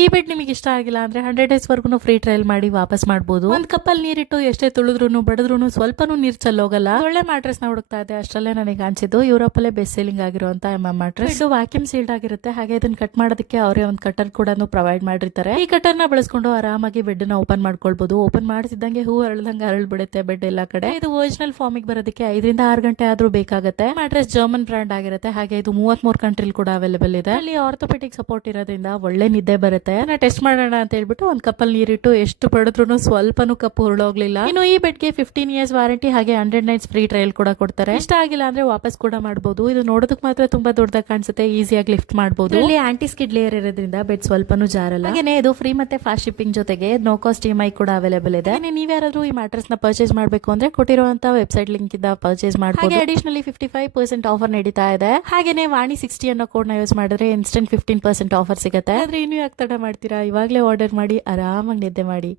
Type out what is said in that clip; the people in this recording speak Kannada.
ಈ ಬೆಡ್ ನಿಮಗೆ ಇಷ್ಟ ಆಗಿಲ್ಲ ಅಂದ್ರೆ 100 ಡೇಸ್ ವರ್ಗು ಫ್ರೀ ಟ್ರಯಲ್ ಮಾಡಿ ವಾಪಸ್ ಮಾಡಬಹುದು. ಒಂದ್ ಕಪ್ಪಲ್ಲಿ ನೀರಿಟ್ಟು ಎಷ್ಟೇ ತುಳಿದ್ರು ಬಡದ್ರು ಸ್ವಲ್ಪನೂ ನೀರ್ ಚೆಲ್ಲೋಗಲ್ಲ. ಒಳ್ಳೆ ಮ್ಯಾಟ್ರೆಸ್ ನ ಹುಡುಕ್ತಾ ಇದೆ ಅಷ್ಟರಲ್ಲೇ ನನಗೆ ಅನ್ಸಿದ್ದು ಯುರೋಪ್ ಅಲ್ಲೇ ಬೆಸ್ಟ್ ಸೇಲಿಂಗ್ ಆಗಿರುವಂತ ಮ್ಯಾಟ್ರೆಸ್. ಇದು ವ್ಯಾಕ್ಯೂಮ್ ಸೀಲ್ಡ್ ಆಗಿರುತ್ತೆ. ಹಾಗೆ ಇದನ್ನ ಕಟ್ ಮಾಡೋದಕ್ಕೆ ಅವರೇ ಒಂದು ಕಟರ್ ಕೂಡ ಪ್ರೊವೈಡ್ ಮಾಡಿರ್ತಾರೆ. ಈ ಕಟರ್ ನ ಬಳಸ್ಕೊಂಡು ಆರಾಮಾಗಿ ಬೆಡ್ ನ ಓಪನ್ ಮಾಡ್ಕೊಳ್ಬಹುದು. ಓಪನ್ ಮಾಡ್ತಿದ್ದಂಗೆ ಹೂ ಅರಳದಂಗೆ ಅರಳ್ ಬಿಡುತ್ತೆ ಬೆಡ್ ಎಲ್ಲಾ ಕಡೆ. ಇದು ಒರಿಜಿನಲ್ ಫಾರ್ಮಿಗೆ ಬರೋದಕ್ಕೆ 5 ರಿಂದ 6 ಗಂಟೆ ಆದ್ರೂ ಬೇಕಾಗುತ್ತೆ. ಮ್ಯಾಟ್ರೆಸ್ ಜರ್ಮನ್ ಬ್ರಾಂಡ್ ಆಗಿರುತ್ತೆ. ಹಾಗೆ ಇದು 33 ಕಂಟ್ರಿಲ್ ಕೂಡ ಅವೈಲೇಬಲ್ ಇದೆ. ಅಲ್ಲಿ ಆರ್ಥೋಪೆಟಿಕ್ ಸಪೋರ್ಟ್ ಇರೋದ್ರಿಂದ ಒಳ್ಳೆ ನಿದ್ದೆ ಬರುತ್ತೆ. ಟೆಸ್ಟ್ ಮಾಡೋಣ ಅಂತ ಹೇಳ್ಬಿಟ್ಟು ಒಂದ್ ಕಪ್ಪಲ್ ನೀರಿಟ್ಟು ಎಷ್ಟು ಪಡೆದ್ರು ಸ್ವಲ್ಪನೂ ಕಪ್ಪು ಹುರುಳೋಗ್ಲಿಲ್ಲ. ಇನ್ನು ಈ ಬೆಡ್ಗೆ 15 ಇಯರ್ಸ್ ವಾರಂಟಿ ಹಾಗೆ 100 ನೈಟ್ಸ್ ಫ್ರೀ ಟ್ರಯಲ್ ಕೂಡ ಕೊಡ್ತಾರೆ. ಇಷ್ಟ ಆಗಿಲ್ಲ ಅಂದ್ರೆ ವಾಪಸ್ ಕೂಡ ಮಾಡಬಹುದು. ಇದು ನೋಡೋದಕ್ಕೆ ಮಾತ್ರ ತುಂಬಾ ದೊಡ್ಡದಾಗಿ ಕಾಣಿಸುತ್ತೆ. ಈಸಿಯಾಗಿ ಲಿಫ್ಟ್ ಮಾಡಬಹುದು. ಇಲ್ಲಿ ಆಂಟಿ ಸ್ಕಿಡ್ ಲೇಯರ್ ಇರೋದ್ರಿಂದ ಬೆಡ್ ಸ್ವಲ್ಪನೂ ಜಾರಲ್ಲ. ಹಾಗೆ ಇದು ಫ್ರೀ ಮತ್ತೆ ಫಾಸ್ಟ್ ಶಿಪ್ಪಿಂಗ್ ಜೊತೆಗೆ ನೋ ಕಾಸ್ಟ್ EMI ಕೂಡ ಅವೈಲೇಬಲ್ ಇದೆ. ನೀವ್ ಯಾರಾದ್ರೂ ಈ ಮ್ಯಾಟ್ರೆಸ್ ನ ಪರ್ಚೇಸ್ ಮಾಡಬೇಕು ಅಂದ್ರೆ ಕೊಟ್ಟಿರುವಂತ ವೆಬ್ಸೈಟ್ ಲಿಂಕ್ ಇಂದ ಪರ್ಚೇಸ್ ಮಾಡಬಹುದು. ಹಾಗೆ ಅಡಿಷನಲಿ 55% ಆಫರ್ ನಡೀತಾ ಇದೆ. ಹಾಗೇನೆ ವಾಣಿ 60 ಅನ್ನೋ ಕೋಡ್ ನ ಯೂಸ್ ಮಾಡಿದ್ರೆ ಇನ್ಸ್ಟೆಂಟ್ 15% ಆಫರ್ ಸಿಗುತ್ತೆ. ಆದ್ರೆ ಇನ್ನು ಯಾಕೆ ತಡ ಮಾಡ್ತೀರಾ? ಇವಾಗಲೇ ಆರ್ಡರ್ ಮಾಡಿ ಆರಾಮಾಗಿ ನಿದ್ದೆ ಮಾಡಿ.